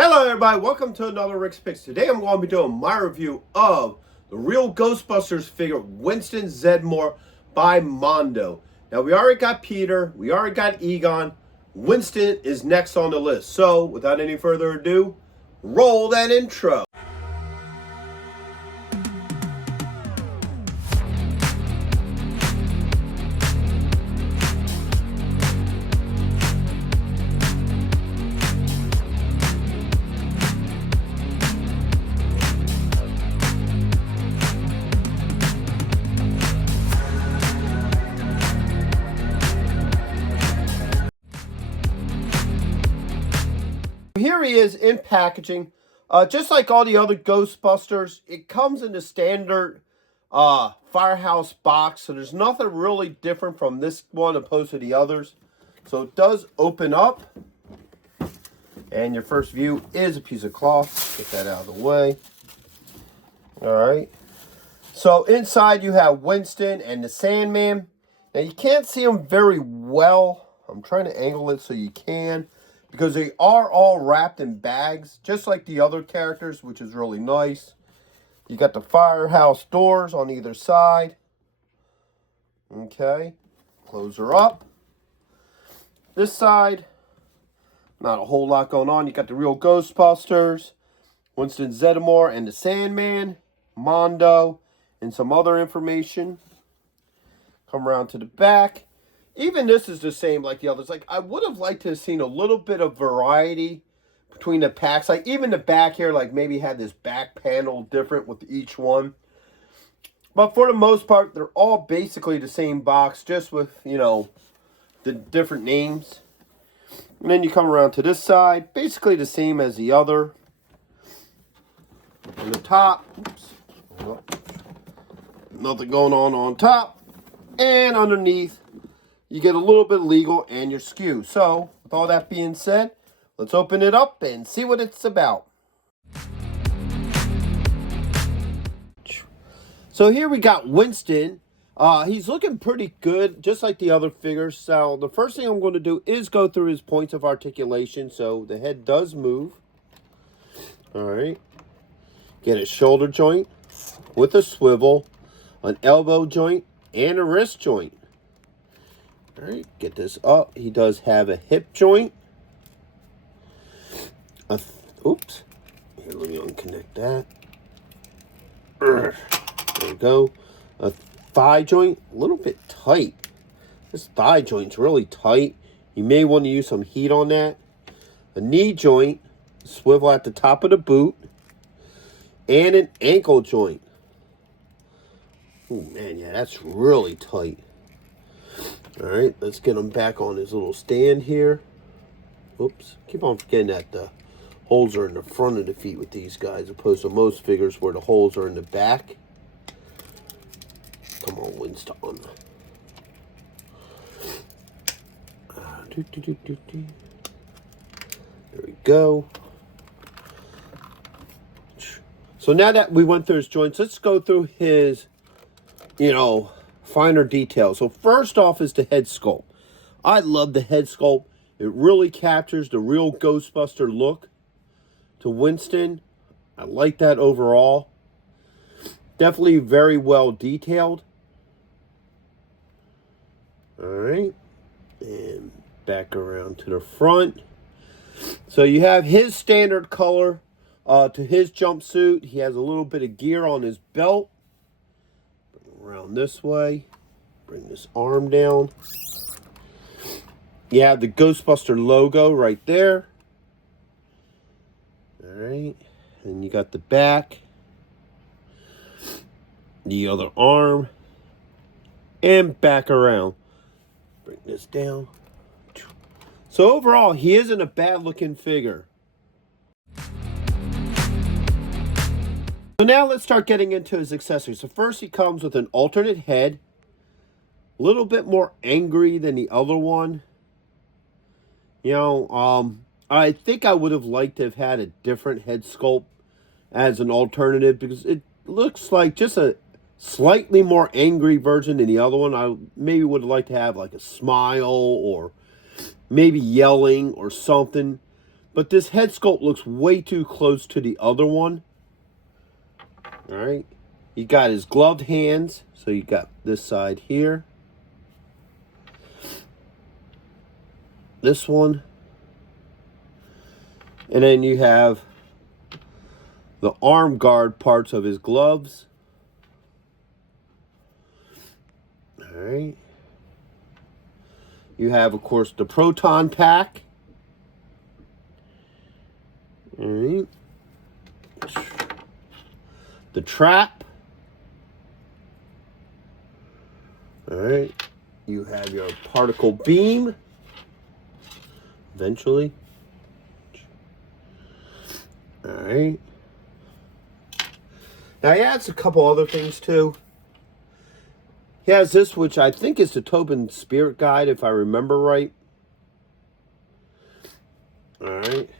Hello everybody, welcome to another Rick's Picks. Today I'm going to be doing my review of the Real Ghostbusters figure Winston Zeddemore by Mondo. Now we already got Peter, we already got Egon. Winston is next on the list. So without any further ado, roll that intro. Here he is in packaging. Just like all the other Ghostbusters, it comes in the standard Firehouse box. So there's nothing really different from this one opposed to the others. So it does open up. And your first view is a piece of cloth. Get that out of the way. Alright. So inside you have Winston and the Sandman. Now you can't see them very well. I'm trying to angle it so you can, because they are all wrapped in bags, just like the other characters, which is really nice. You got the firehouse doors on either side. Okay, close her up. This side, not a whole lot going on. You got the Real Ghostbusters, Winston Zeddemore and the Sandman, Mondo, and some other information. Come around to the back. Even this is the same like the others. Like, I would have liked to have seen a little bit of variety between the packs. Like, even the back here, like, maybe had this back panel different with each one. But for the most part, they're all basically the same box, just with, you know, the different names. And then you come around to this side, basically the same as the other. On the top, oops, nothing going on top. And underneath, you get a little bit legal and your SKU. So, with all that being said, let's open it up and see what it's about. So here we got Winston. He's looking pretty good, just like the other figures. So the first thing I'm going to do is go through his points of articulation. So the head does move. Alright. Get a shoulder joint with a swivel, an elbow joint, and a wrist joint. Alright, get this up. He does have a hip joint. Oops. Here, let me unconnect that. There we go. A thigh joint, a little bit tight. This thigh joint's really tight. You may want to use some heat on that. A knee joint, swivel at the top of the boot, and an ankle joint. Oh man, yeah, that's really tight. Alright, let's get him back on his little stand here. Oops, keep on forgetting that the holes are in the front of the feet with these guys, opposed to most figures where the holes are in the back. Come on, Winston. There we go. So now that we went through his joints, let's go through his, finer details. So first off is the head sculpt. I love the head sculpt. It really captures the Real Ghostbuster look to Winston. I like that overall. Definitely very well detailed. Alright. And back around to the front. So you have his standard color to his jumpsuit. He has a little bit of gear on his belt. Around this way, bring this arm down. You have the Ghostbuster logo right there. Alright, and you got the back, the other arm, and back around. Bring this down. So overall, he isn't a bad looking figure. So now let's start getting into his accessories. So first he comes with an alternate head. A little bit more angry than the other one. I think I would have liked to have had a different head sculpt as an alternative, because it looks like just a slightly more angry version than the other one. I maybe would have liked to have like a smile or maybe yelling or something. But this head sculpt looks way too close to the other one. All right. You got his gloved hands. So you got this side here. This one. And then you have the arm guard parts of his gloves. All right. You have, of course, the proton pack. All right. The trap. All right. You have your particle beam. Eventually. All right. Now he adds a couple other things too. He has this, which I think is the Tobin Spirit Guide, if I remember right. All right.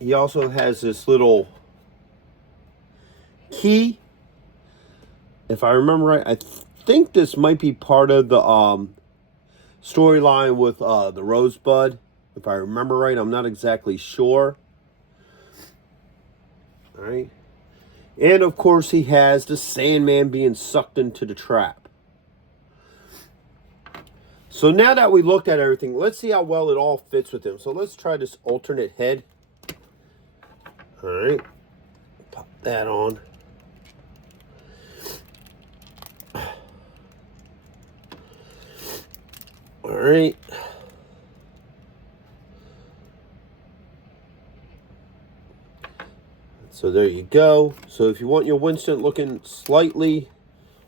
He also has this little key. If I remember right, I think this might be part of the storyline with the Rosebud. If I remember right, I'm not exactly sure. All right. And of course, he has the Sandman being sucked into the trap. So now that we looked at everything, let's see how well it all fits with him. So let's try this alternate head. All right. Pop that on. All right. So there you go. So if you want your Winston looking slightly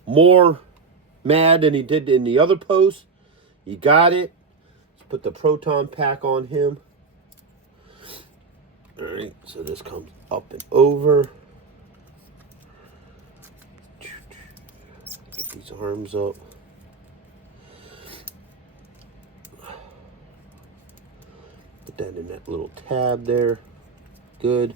more mad than he did in the other pose, you got it. Let's put the proton pack on him. All right, so this comes up and over. Get these arms up. Put that in that little tab there. Good.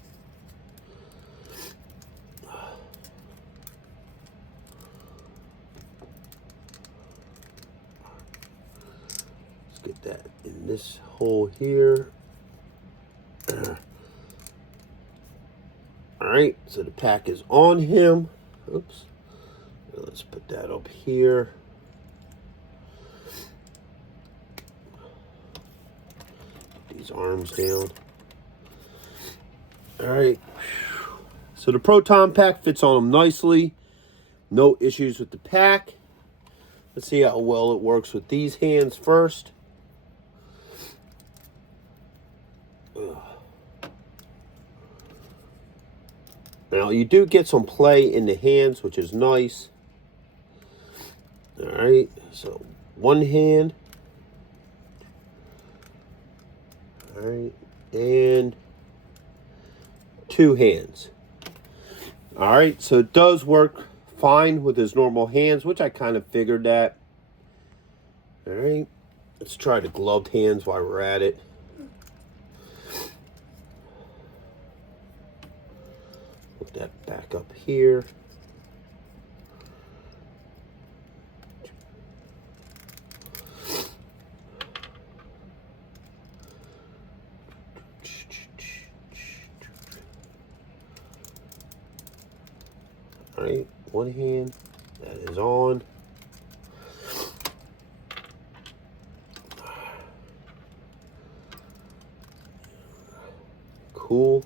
Let's get that in this hole here. All right, so the pack is on him. Oops. Let's put that up here. These arms down. All right. So the proton pack fits on him nicely. No issues with the pack. Let's see how well it works with these hands first. Now, you do get some play in the hands, which is nice. All right, so one hand. All right, and two hands. All right, so it does work fine with his normal hands, which I kind of figured that. All right, let's try the gloved hands while we're at it. Put that back up here. All right, one hand, that is on. Cool.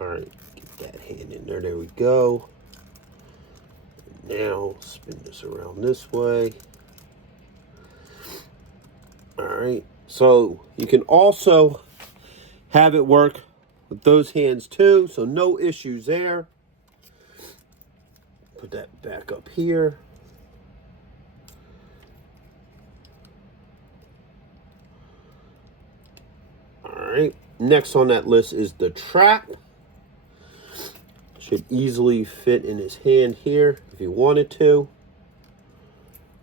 All right, get that hand in there. There we go. Now spin this around this way. All right, so you can also have it work with those hands too, so no issues there. Put that back up here. All right, next on that list is the trap. Should easily fit in his hand here if he wanted to.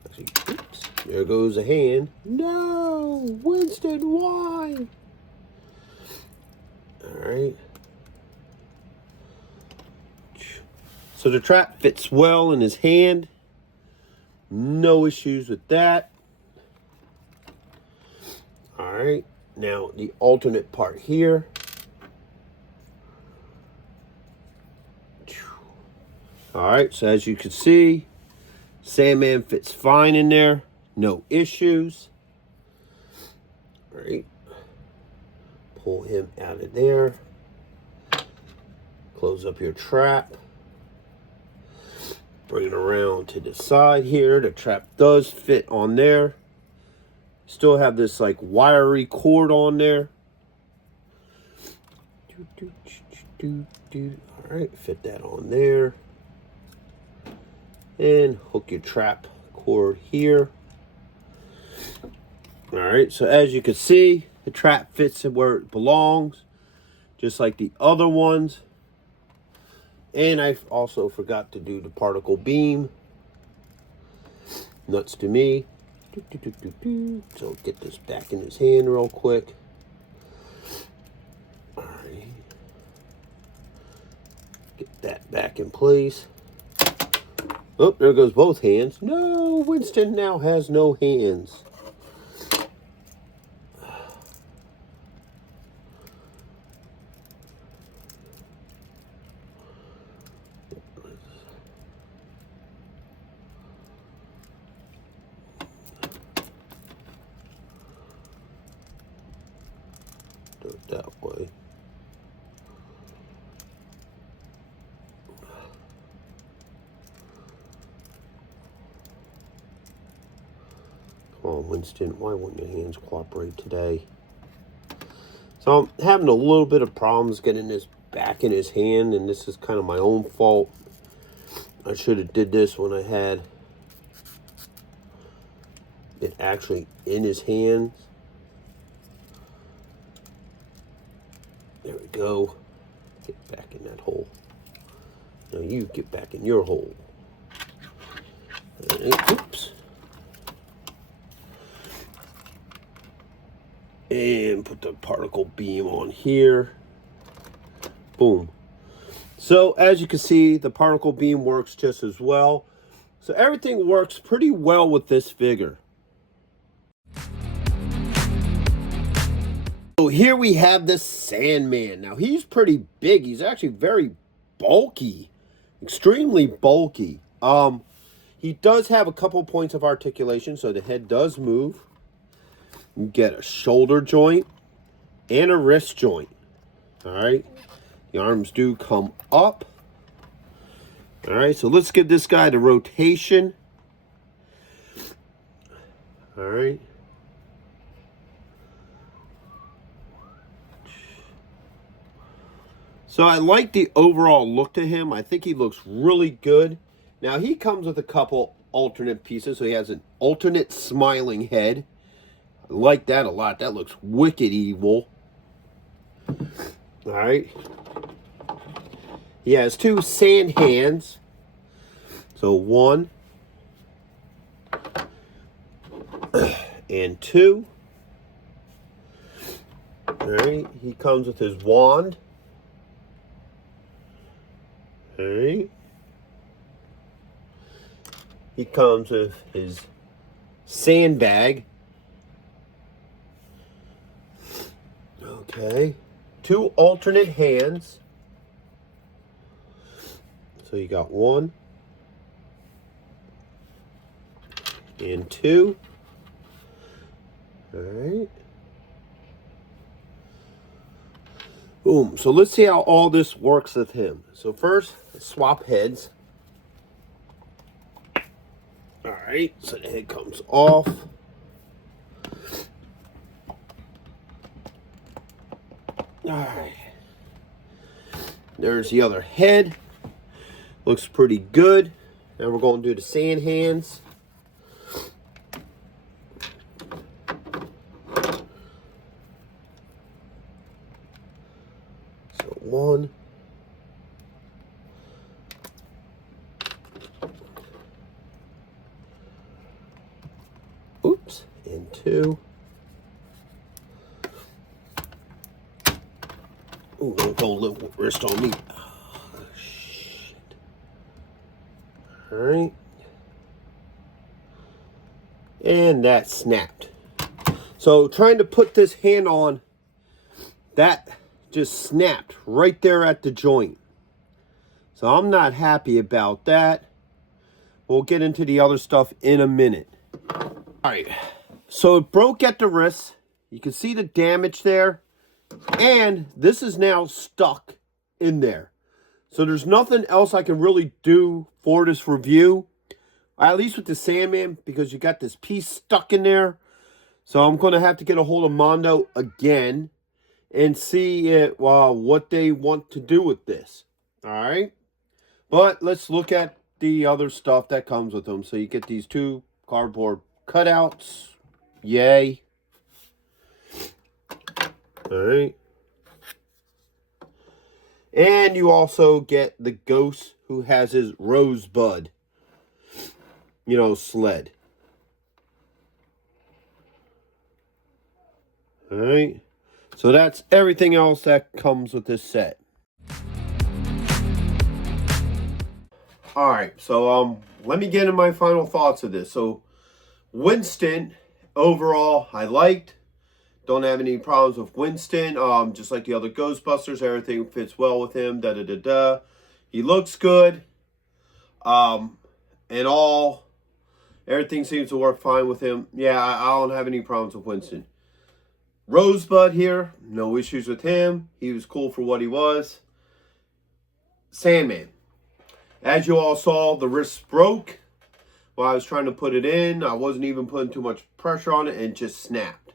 Actually, oops. There goes a hand. No! Winston, why? Alright. So the trap fits well in his hand. No issues with that. Alright. Now the alternate part here. Alright, so as you can see, Sandman fits fine in there. No issues. Alright. Pull him out of there. Close up your trap. Bring it around to the side here. The trap does fit on there. Still have this like wiry cord on there. Alright, fit that on there. And hook your trap cord here. Alright, so as you can see, the trap fits where it belongs, just like the other ones. And I also forgot to do the particle beam. Nuts to me. So get this back in his hand real quick. Alright. Get that back in place. Oh, there goes both hands. No, Winston now has no hands. Do it that way. Come on, Winston. Why wouldn't your hands cooperate today? So I'm having a little bit of problems getting this back in his hand, and this is kind of my own fault. I should have did this when I had it actually in his hands. There we go. Get back in that hole. Now you get back in your hole. Oops. And put the particle beam on here. Boom. So as you can see, the particle beam works just as well. So everything works pretty well with this figure. So here we have the Sandman. Now he's pretty big. He's actually very bulky. Extremely bulky. He does have a couple points of articulation, so the head does move. You get a shoulder joint and a wrist joint. Alright. The arms do come up. Alright, so let's give this guy the rotation. Alright. So I like the overall look to him. I think he looks really good. Now he comes with a couple alternate pieces. So he has an alternate smiling head. I like that a lot. That looks wicked evil. Alright. He has two sand hands. So 1 and 2. Alright. He comes with his wand. Alright. He comes with his sandbag. Okay. 2 alternate hands. So you got 1 and 2. Alright. Boom. So let's see how all this works with him. So first, swap heads. Alright, so the head comes off. Alright. There's the other head. Looks pretty good. Now we're going to do the sand hands. So 1. and 2. Ooh, don't go a little wrist on me. Oh, shit. All right. And that snapped. So trying to put this hand on, that just snapped right there at the joint. So I'm not happy about that. We'll get into the other stuff in a minute. All right. So it broke at the wrist. You can see the damage there. And this is now stuck in there. So there's nothing else I can really do for this review. At least with the Sandman, because you got this piece stuck in there. So I'm going to have to get a hold of Mondo again and see what they want to do with this. All right. But let's look at the other stuff that comes with them. So you get these 2 cardboard cutouts. Yay. All right. And you also get the ghost who has his rosebud, sled. All right. So that's everything else that comes with this set. All right. So let me get into my final thoughts of this. So Winston, overall, I liked. Don't have any problems with Winston. Just like the other Ghostbusters, everything fits well with him. He looks good. And all, everything seems to work fine with him. Yeah, I don't have any problems with Winston. Rosebud here, no issues with him. He was cool for what he was. Sandman. As you all saw, the wrist broke while I was trying to put it in. I wasn't even putting too much pressure on it and just snapped.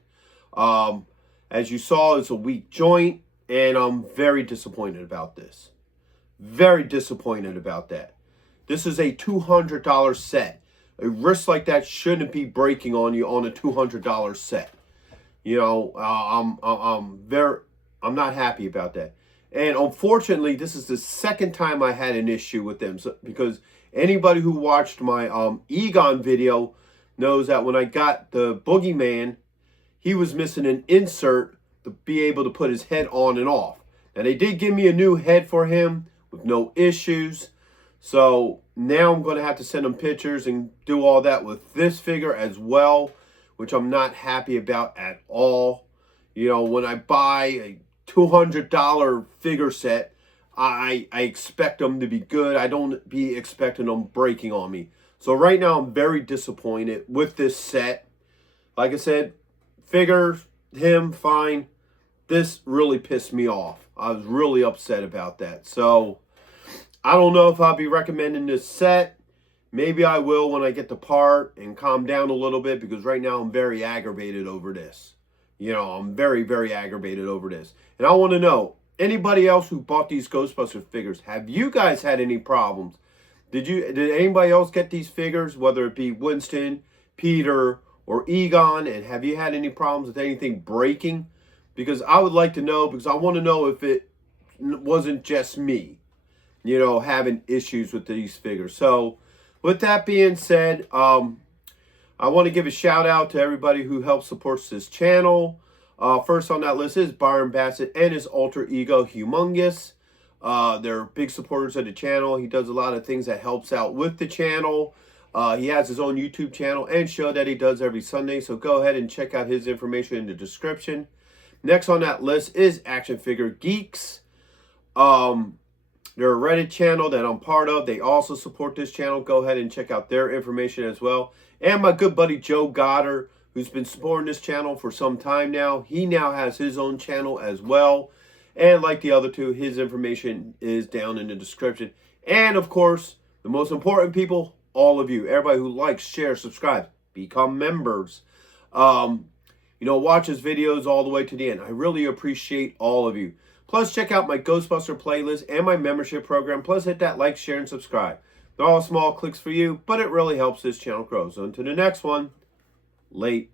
As you saw, it's a weak joint, and I'm very disappointed about this. Very disappointed about that. This is a $200 set. A wrist like that shouldn't be breaking on you on a $200 set. I'm not happy about that. And unfortunately, this is the second time I had an issue with them. Because anybody who watched my Egon video knows that when I got the Boogeyman, he was missing an insert to be able to put his head on and off. Now, they did give me a new head for him with no issues. So now I'm going to have to send him pictures and do all that with this figure as well, which I'm not happy about at all. When I buy a $200 figure set, I expect them to be good. I don't be expecting them breaking on me. So right now I'm very disappointed with this set. Like I said, figure him fine. This really pissed me off. I was really upset about that. So I don't know if I'll be recommending this set. Maybe I will when I get the part and calm down a little bit, because right now I'm very aggravated over this. I'm very, very aggravated over this. And I want to know, anybody else who bought these Ghostbusters figures, have you guys had any problems? Did anybody else get these figures, whether it be Winston, Peter, or Egon, and have you had any problems with anything breaking? Because I would like to know, because I want to know if it wasn't just me, having issues with these figures. So with that being said, I want to give a shout out to everybody who helps supports this channel. First on that list is Byron Bassett and his alter ego, Humongous. They're big supporters of the channel. He does a lot of things that helps out with the channel. He has his own YouTube channel and show that he does every Sunday. So go ahead and check out his information in the description. Next on that list is Action Figure Geeks. They're a Reddit channel that I'm part of. They also support this channel. Go ahead and check out their information as well. And my good buddy Joe Goddard, who's been supporting this channel for some time now. He now has his own channel as well. And like the other two, his information is down in the description. And of course, the most important people, all of you, everybody who likes, shares, subscribes, become members. Watch his videos all the way to the end. I really appreciate all of you. Plus, check out my Ghostbuster playlist and my membership program. Plus, hit that like, share, and subscribe. They're all small clicks for you, but it really helps this channel grow. So until the next one, late.